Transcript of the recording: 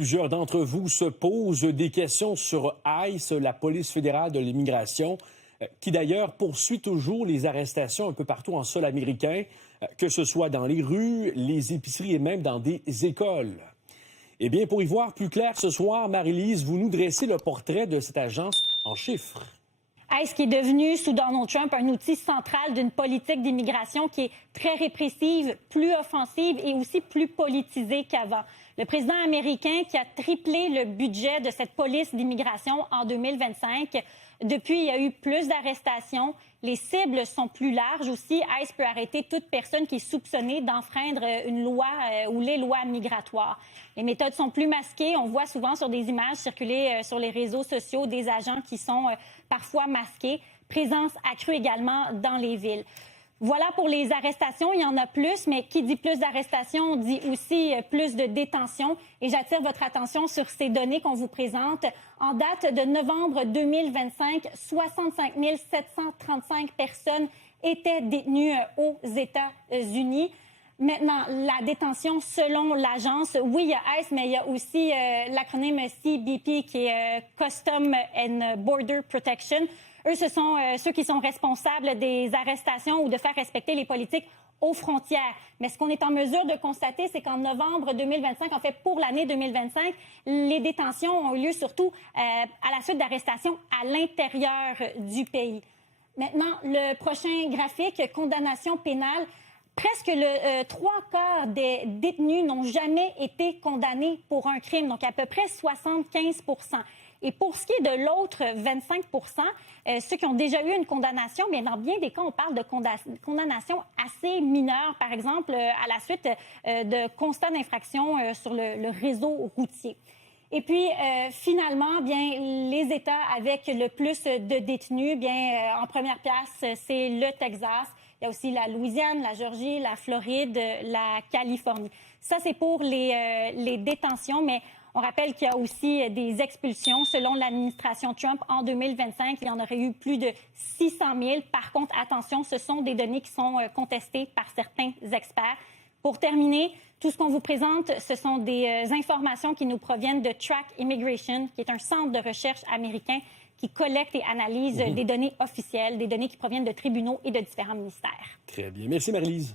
plusieurs d'entre vous se posent des questions sur ICE, la police fédérale de l'immigration, qui d'ailleurs poursuit toujours les arrestations un peu partout en sol américain, que ce soit dans les rues, les épiceries et même dans des écoles. Eh bien, pour y voir plus clair ce soir, Marie-Lise, vous nous dressez le portrait de cette agence en chiffres. ICE qui est devenu, sous Donald Trump, un outil central d'une politique d'immigration qui est très répressive, plus offensive et aussi plus politisée qu'avant. Le président américain qui a triplé le budget de cette police d'immigration en 2025. Depuis, il y a eu plus d'arrestations. Les cibles sont plus larges aussi. ICE peut arrêter toute personne qui est soupçonnée d'enfreindre une loi ou les lois migratoires. Les méthodes sont plus masquées. On voit souvent sur des images circuler sur les réseaux sociaux des agents qui sont parfois masqués. Présence accrue également dans les villes. Voilà pour les arrestations. Il y en a plus, mais qui dit plus d'arrestations dit aussi plus de détentions. Et j'attire votre attention sur ces données qu'on vous présente. En date de novembre 2025, 65 735 personnes étaient détenues aux États-Unis. Maintenant, la détention selon l'agence, oui, il y a ICE, mais il y a aussi l'acronyme CBP qui est Custom and Border Protection. Eux, ce sont ceux qui sont responsables des arrestations ou de faire respecter les politiques aux frontières. Mais ce qu'on est en mesure de constater, c'est qu'en novembre 2025, en fait pour l'année 2025, les détentions ont eu lieu surtout à la suite d'arrestations à l'intérieur du pays. Maintenant, le prochain graphique, condamnation pénale. Presque le 3/4 des détenus n'ont jamais été condamnés pour un crime, donc à peu près 75 %. Et pour ce qui est de l'autre 25 %, ceux qui ont déjà eu une condamnation, bien dans bien des cas, on parle de condamnations assez mineures, par exemple à la suite de constats d'infraction sur le réseau routier. Et puis, finalement, bien, les États avec le plus de détenus, bien, en première place, c'est le Texas. Il y a aussi la Louisiane, la Géorgie, la Floride, la Californie. Ça, c'est pour les détentions, mais on rappelle qu'il y a aussi des expulsions. Selon l'administration Trump, en 2025, il y en aurait eu plus de 600 000. Par contre, attention, ce sont des données qui sont contestées par certains experts. Pour terminer, tout ce qu'on vous présente, ce sont des informations qui nous proviennent de Track Immigration, qui est un centre de recherche américain qui collecte et analyse des données officielles, des données qui proviennent de tribunaux et de différents ministères. Très bien. Merci, Marie-Lise.